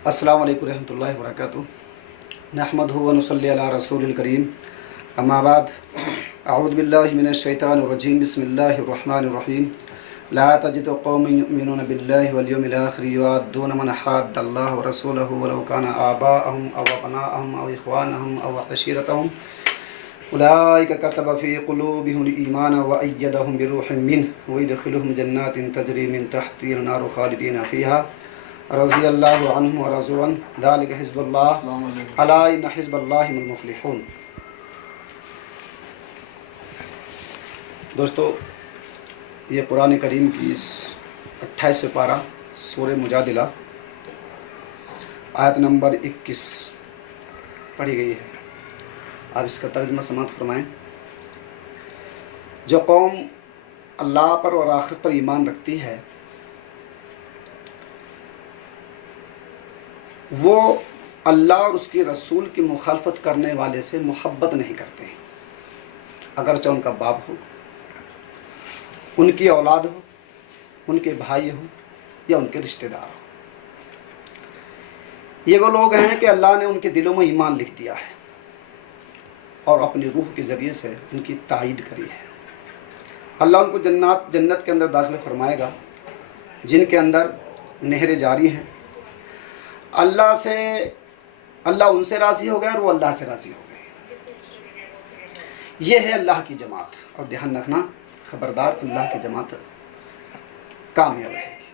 अस्सलामु अलैकुम रहमतुल्लाहि व बरकातुहू। नहमदुहु व नुसल्ली अला रसूलिल करीम। अम्मा बाद। अऊज़ु बिल्लाहि मिनश शैतानिर रजीम। बिस्मिल्लाहिर रहमानिर रहीम। ला तजिदु कौमन युमिनूना बिल्लाहि वल यौमिल आखिर युवाद्दूना मन हाद्दल्लाह व रसूलहु वलौ काना आबाअहुम अव अबनाअहुम अव इख्वानहुम अव अशीरतहुम उलाइका कतब फ़ी क़ुलूबिहिमुल ईमान व अय्यदहुम बिरूहिम मिन्हु व युदखिलुहुम जन्नातिन तजरी मिन तहतिहाल नार खालिदीन फ़ीहा रज़ियल्लाहु अन्हुम व रज़ू अन्हु ज़ालिका हिज़्बुल्लाह अला इन्ना हिज़्बल्लाहि हुमुल मुफ़्लिहून। दोस्तों, ये कुरान करीम की 28वें पारा सूरह मुजादिला आयत नंबर 21 पढ़ी गई है। आप इसका तर्जुमा समाप्त फरमाएं। जो कौम अल्लाह पर और आखिरत पर ईमान रखती है वो अल्लाह और उसके रसूल की मुखालफत करने वाले से मोहब्बत नहीं करते हैं, अगरचे उनका बाप हो, उनकी औलाद हो, उनके भाई हो या उनके रिश्तेदार हो। ये वो लोग हैं कि अल्लाह ने उनके दिलों में ईमान लिख दिया है और अपनी रूह के ज़रिए से उनकी तायीद करी है। अल्लाह उनको जन्नत के अंदर दाखिल फरमाएगा जिनके अंदर नहरें जारी हैं। अल्लाह उनसे राज़ी हो गया और वो अल्लाह से राज़ी हो गए। ये है अल्लाह की जमात। और ध्यान रखना, खबरदार, अल्लाह की जमात कामयाब रहेगी।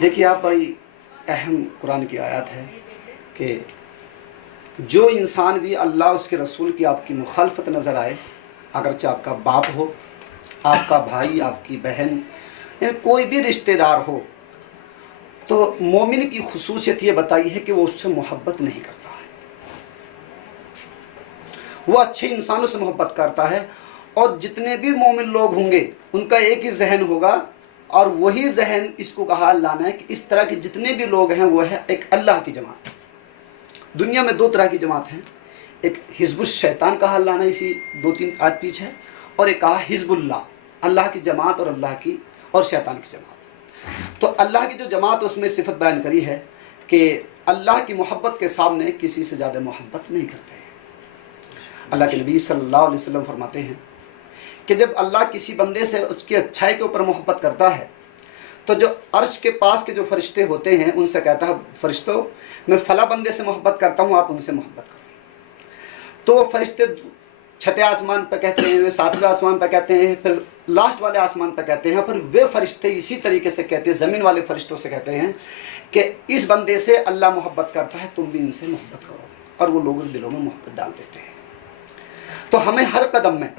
देखिए, आप बड़ी अहम कुरान की आयत है कि जो इंसान भी अल्लाह उसके रसूल की आपकी मुखालफत नज़र आए, अगरचे आपका बाप हो, आपका भाई, आपकी बहन या कोई भी रिश्तेदार हो, तो मोमिन की खुसूसियत ये बताई है कि वो उससे मोहब्बत नहीं करता है। वो अच्छे इंसानों से मोहब्बत करता है और जितने भी मोमिन लोग होंगे उनका एक ही जहन होगा और वही जहन इसको कहा अल्लाह ने कि इस तरह के जितने भी लोग हैं वो है एक अल्लाह की जमात। दुनिया में दो तरह की जमात हैं, एक हिज़्बुश शैतान कहा अल्लाह ने इसी 2-3 आयत पीछे, और एक कहा हिज़्बुल्लाह, अल्लाह की जमात और अल्लाह की और शैतान की जमात। तो अल्लाह की जो जमात उसमें सिफत बयान करी है कि अल्लाह की मोहब्बत के सामने किसी से ज़्यादा मोहब्बत नहीं करते हैं। अल्लाह के नबी सल्लल्लाहु अलैहि वसल्लम फरमाते हैं कि जब अल्लाह किसी बंदे से उसकी अच्छाई के ऊपर मोहब्बत करता है तो जो अर्श के पास के जो फरिश्ते होते हैं उनसे कहता है, फरिश्तों, मैं फला बंदे से मोहब्बत करता हूँ, आप उनसे मोहब्बत करो। तो वो फरिश्ते छठे आसमान पर कहते हैं, वे 7वें आसमान पर कहते हैं, फिर लास्ट वाले आसमान पर कहते हैं, फिर वे फरिश्ते इसी तरीके से कहते हैं, ज़मीन वाले फरिश्तों से कहते हैं कि इस बंदे से अल्लाह मोहब्बत करता है, तुम भी इनसे मोहब्बत करो। और वो लोगों के दिलों में मोहब्बत डाल देते हैं। तो हमें हर कदम में,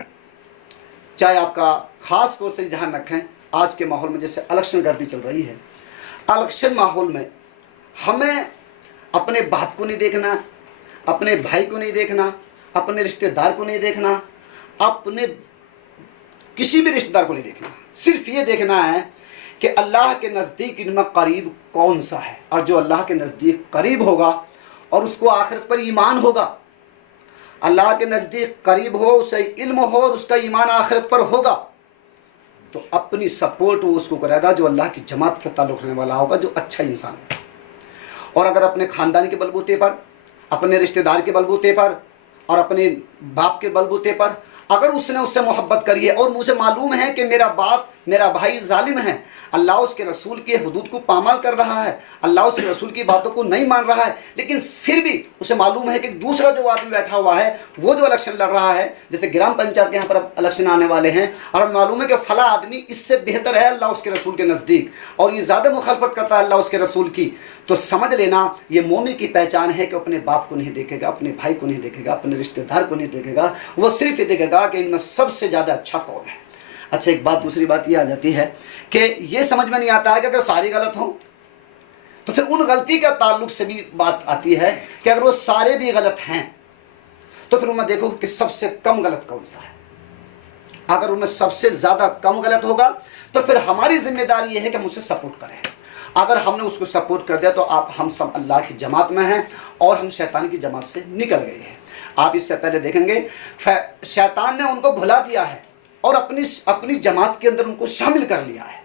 चाहे आपका ख़ास तौर से ध्यान रखें, आज के माहौल में जैसे इलेक्शन गर्दी चल रही है, इलेक्शन माहौल में हमें अपने बाप को नहीं देखना, अपने भाई को नहीं देखना, अपने रिश्तेदार को नहीं देखना, अपने किसी भी रिश्तेदार को नहीं देखना। सिर्फ ये देखना है कि अल्लाह के नज़दीक इनमें करीब कौन सा है, और जो अल्लाह के नज़दीक करीब होगा और उसको आखिरत पर ईमान होगा, अल्लाह के नज़दीक करीब हो, उसे इल्म हो और उसका ईमान आखिरत पर होगा, तो अपनी सपोर्ट वो उसको करेगा जो अल्लाह की जमात से ताल्लुक़ रखने वाला होगा, जो अच्छा इंसान है। और अगर अपने ख़ानदान के बलबूते पर, अपने रिश्तेदार के बलबूते पर और अपने बाप के बलबूते पर अगर उसने उससे मोहब्बत करी है और मुझे मालूम है कि मेरा बाप, मेरा भाई जालिम है, अल्लाह उसके रसूल के हुदूद को पामाल कर रहा है, अल्लाह उसके रसूल की बातों को नहीं मान रहा है, लेकिन फिर भी उसे मालूम है कि दूसरा जो आदमी बैठा हुआ है वो जो इलेक्शन लड़ रहा है, जैसे ग्राम पंचायत के यहाँ पर अब इलेक्शन आने वाले हैं, और मालूम है कि फला आदमी इससे बेहतर है अल्लाह उसके रसूल के नज़दीक और ये ज़्यादा मुखालफत करता है अल्लाह उसके रसूल की, तो समझ लेना ये मोमिन की पहचान है कि अपने बाप को नहीं देखेगा, अपने भाई को नहीं देखेगा, अपने रिश्तेदार को नहीं देखेगा, वो सिर्फ ये देखेगा कि इनमें सबसे ज़्यादा अच्छा कौन है। अच्छा, एक बात, दूसरी बात ये आ जाती है कि ये समझ में नहीं आता है कि अगर सारी गलत हों तो फिर उन गलती का ताल्लुक से भी बात आती है कि अगर वो सारे भी गलत हैं तो फिर उनमें देखो कि सबसे कम गलत कौन सा है। अगर उनमें सबसे ज़्यादा कम गलत होगा तो फिर हमारी जिम्मेदारी ये है कि हम उसे सपोर्ट करें। अगर हमने उसको सपोर्ट कर दिया तो हम सब अल्लाह की जमात में हैं और हम शैतान की जमात से निकल गए हैं। आप इससे पहले देखेंगे शैतान ने उनको भुला दिया है और अपनी जमात के अंदर उनको शामिल कर लिया है।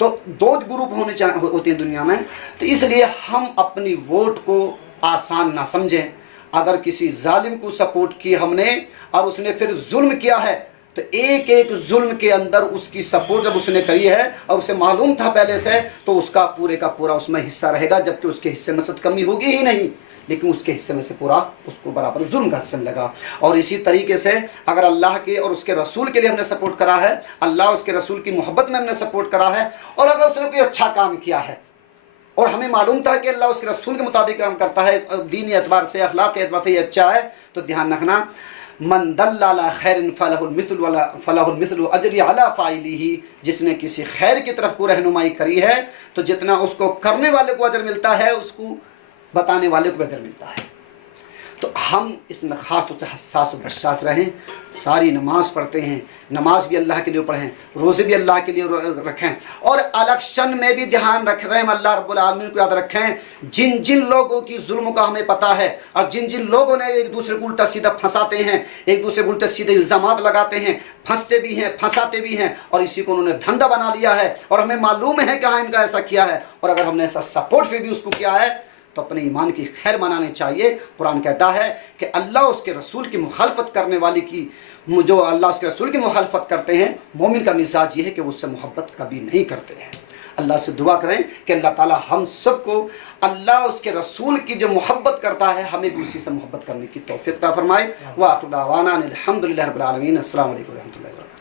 तो दो ग्रुप होते हैं दुनिया में। तो इसलिए हम अपनी वोट को आसान ना समझें। अगर किसी जालिम को सपोर्ट की हमने और उसने फिर जुल्म किया है, तो एक एक जुल्म के अंदर उसकी सपोर्ट जब उसने करी है और उसे मालूम था पहले से, तो उसका पूरे का पूरा उसमें हिस्सा रहेगा, जबकि उसके हिस्से में से कमी होगी ही नहीं, लेकिन उसके हिस्से में से पूरा उसको बराबर जुल्म का हिस्सा मिलेगा। और इसी तरीके से अगर अल्लाह के और उसके रसूल के लिए हमने सपोर्ट करा है, अल्लाह उसके रसूल की मोहब्बत में हमने सपोर्ट करा है, और अगर उसने कोई अच्छा काम किया है और हमें मालूम था कि अल्लाह उसके रसूल के मुताबिक काम करता है, दीनी एतबार से, अखलाक के एतबार से ये अच्छा है, तो ध्यान रखना, मन दल्ला अला खैरिन फलहुल मिस्लु अजरी अला फाइलिही, जिसने किसी खैर की तरफ को रहनुमाई करी है तो जितना उसको करने वाले को अजर मिलता है, उसको बताने वाले को अजर मिलता है। तो हम इसमें ख़ास तौर से हसास और बशास रहें। सारी नमाज पढ़ते हैं, नमाज भी अल्लाह के लिए पढ़ें, रोज़े भी अल्लाह के लिए रखें, और इलेक्शन में भी ध्यान रख रहे हैं अल्लाह रब्बुल आलमीन को याद रखें। जिन जिन लोगों की जुल्म का हमें पता है और जिन जिन लोगों ने एक दूसरे को उल्टा सीधा फंसाते हैं, एक दूसरे को उल्टे सीधे इल्ज़ामात लगाते हैं, फंसते भी हैं, फंसाते भी हैं, और इसी को उन्होंने धंधा बना लिया है, और हमें मालूम है कि हाँ इनका ऐसा किया है, और अगर हमने ऐसा सपोर्ट फिर भी उसको किया है तो अपने ईमान की खैर मनानी चाहिए। कुरान कहता है कि अल्लाह उसके रसूल की मुखालफत करने वाली की, जो अल्लाह उसके रसूल की मुखालफत करते हैं, मोमिन का मिजाज ये है कि वो उससे मोहब्बत कभी नहीं करते हैं। अल्लाह से दुआ करें कि अल्लाह ताला हम सबको अल्लाह उसके रसूल की जो मोहब्बत करता है, हमें भी उसी से मोहब्बत करने की तौफीक अता फरमाए। व आखिर दावाना अनिल हम्दुलिल्लाहि रब्बिल आलमीन। अस्सलामु अलैकुम व रहमतुल्लाहि व बरकातुहू।